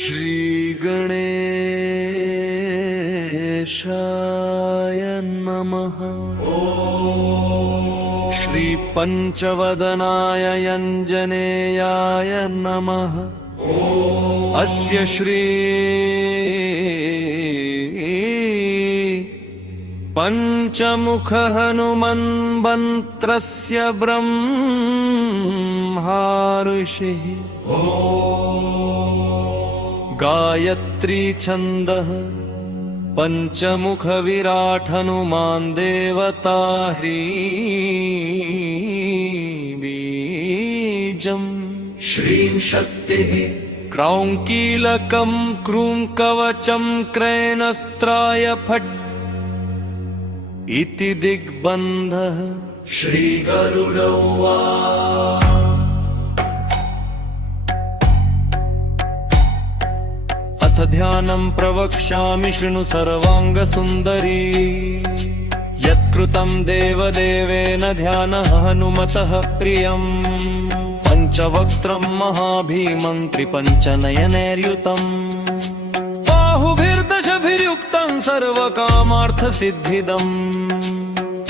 श्रीगणेशाय नमः। श्रीपञ्चवदनाय यञ्जनेयाय नमः। अस्य श्री पंचमुख हनुमन्मन्त्रस्य ब्रह्मा ऋषिः गायत्री छन्दः पंचमुख विराट हनुमान् देवता ह्रीं श्रीं शक्तिः क्रौं कीलकं क्रूं कवचं क्रैणस्त्राय फट् इति दिग्बन्धः श्रीगरुड उवाच। अथ ध्यानं प्रवक्ष्यामि शृणु सर्वाङ्गसुन्दरी। यत्कृतं देवदेवेन ध्यानः हनुमतः प्रियम्। पञ्चवक्त्रं महाभीमं त्रिपञ्चनयनैर्युतम्। बाहुभिर्दशभिर्युक्तं सर्वकामार्थसिद्धिदम्।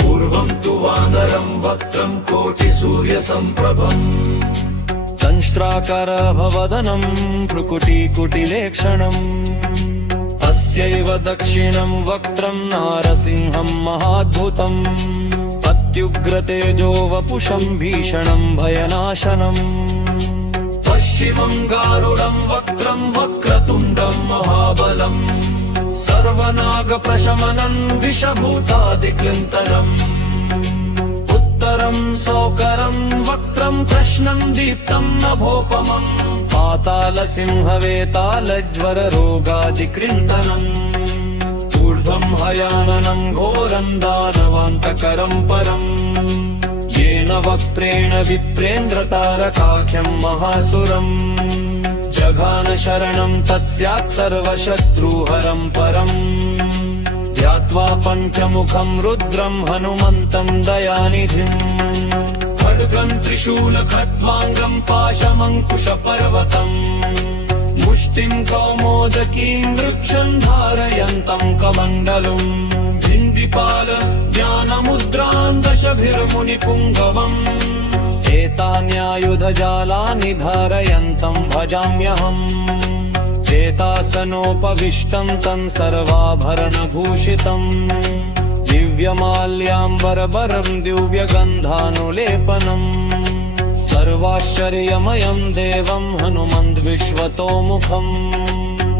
पूर्वं तु वानरं वक्त्रं कोटिसूर्यसम्प्रभम्। दंष्ट्राकरभवदनं भ्रुकुटीकुटिलेक्षणम्। तस्यैव दक्षिणं वक्त्रं नारसिंहं महाद्भुतम्। अत्युग्रतेजो वपुषं भीषणं भयनाशनम्। पश्चिमं गारुडं वक्त्रं वक्रतुण्डं महाबलम्। सर्वनागप्रशमनं विषभूतादिक्लिन्तनम्। उत्तरं सौकरं वक्त्रं प्रश्नं दीप्तं नभोपमम्। पातालसिंहवेतालज्वररोगादिकृन्तनम्। ऊर्ध्वं हयाननं घोरं दानवान्तकरं परम्। येन वक्त्रेण विप्रेन्द्रतारकाख्यं महासुरम्। जघान शरणं तत्स्यात् सर्वशत्रुहरं परम्। ध्यात्वा पञ्चमुखं रुद्रं हनुमन्तं दयानिधिम्। खड्गं त्रिशूलखड्वाङ्गं पाशमङ्कुशपर्वतम्। मुष्टिं कौमोदकीं वृक्षं धारयन्तं कमण्डलुम्। भिन्दिपाल ज्ञानमुद्रां दशभिर्मुनिपुङ्गवम्। एतान्यायुधजालानि धारयन्तं भजाम्यहम्। एतासनोपविष्टं तं सर्वाभरणभूषितम्। दिव्यमाल्याम्बरबरं दिव्यगन्धानुलेपनम्। सर्वाश्चर्यमयं देवं हनुमद्विश्वतोमुखम्।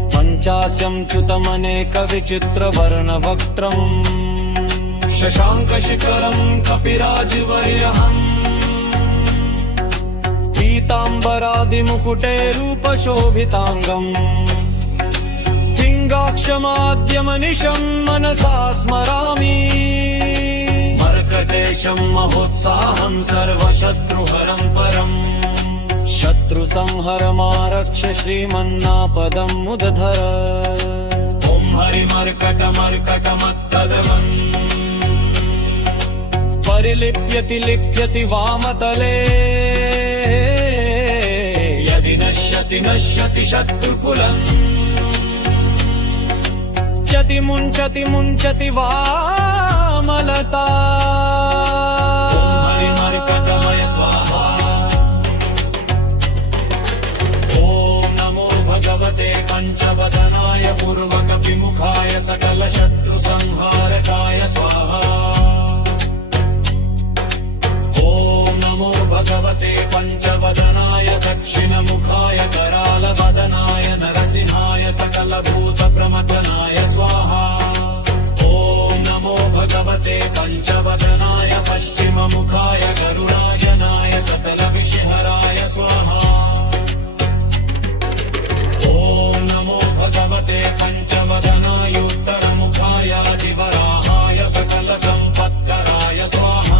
पञ्चास्यं च्युतमनेकविचित्रवर्णवक्त्रम्। शशाङ्कशिखरं कपिराजवर्यहम्। पीताम्बरादिमुकुटैरूपशोभिताङ्गम्। पिङ्गाक्षमाद्यमनिशं मनसा स्मरामि। मर्कटेशं महोत्साहं सर्वशत्रुहरं परम्। शत्रुसंहरमारक्ष श्रीमन्नापदं मुदधर। ॐ हरिमर्कटमर्कटमत्तदवम्। परिलिप्यति लिप्यति वामतले। यदि नश्यति नश्यति शत्रुकुलम्। मुञ्चति मुञ्चति मुञ्चति वामलता। ॐ हरिमर्कटमय स्वाहा। ॐ नमो भगवते पञ्चवदनाय पूर्वकपिमुखाय सकलशत्रुसंहारकाय स्वाहा। भगवते पञ्चवदनाय दक्षिणमुखाय करालवदनाय नरसिंहाय सकलभूतप्रमथनाय स्वाहा। ॐ नमो भगवते पञ्चवदनाय पश्चिममुखाय गरुडायनाय सकलविषहराय स्वाहा। ॐ नमो भगवते पञ्चवदनाय उत्तरमुखाय जिवराहाय सकलसम्पत्कराय स्वाहा।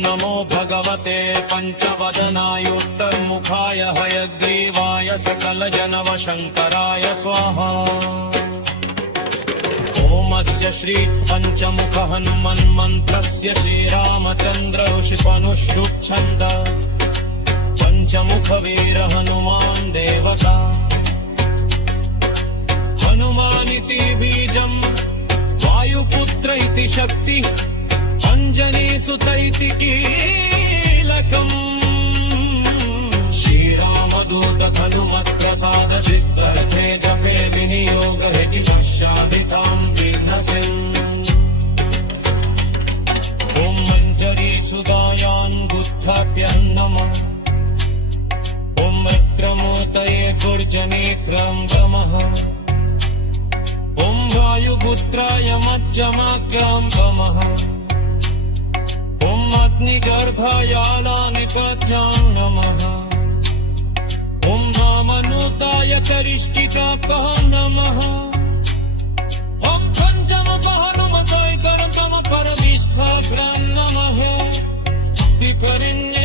नमो भगवते पञ्चवदनाय उत्तरमुखाय हयग्रीवाय सकलजनवशङ्कराय स्वाहा। ओमस्य श्री पञ्चमुख हनुमन्मन्त्रस्य श्रीरामचन्द्र ऋषिपनुष्टुप् छन्द। पञ्चमुख वीर हनुमान् इति कीलकम् श्रीरामदूत हनुमत्प्रसाद सिद्धर्थे जपे विनियोग हेति पश्चादितां विघ्नसिन् ॐ मञ्जरी सुदायान् बुद्धाभ्यः नमः ॐ विक्रमोदये गुर्जनेत्रं गमः ॐ वायुपुत्राय मज्जमाग्रां गमः ॐ अग्निगर्भायालानिपद्यां नमः ॐ वामनुताय करिष्ठिकाकः नमः ॐ पञ्चमुखहनुमताय करतम परमेष्ठाभ्यां नमः विकरिण्य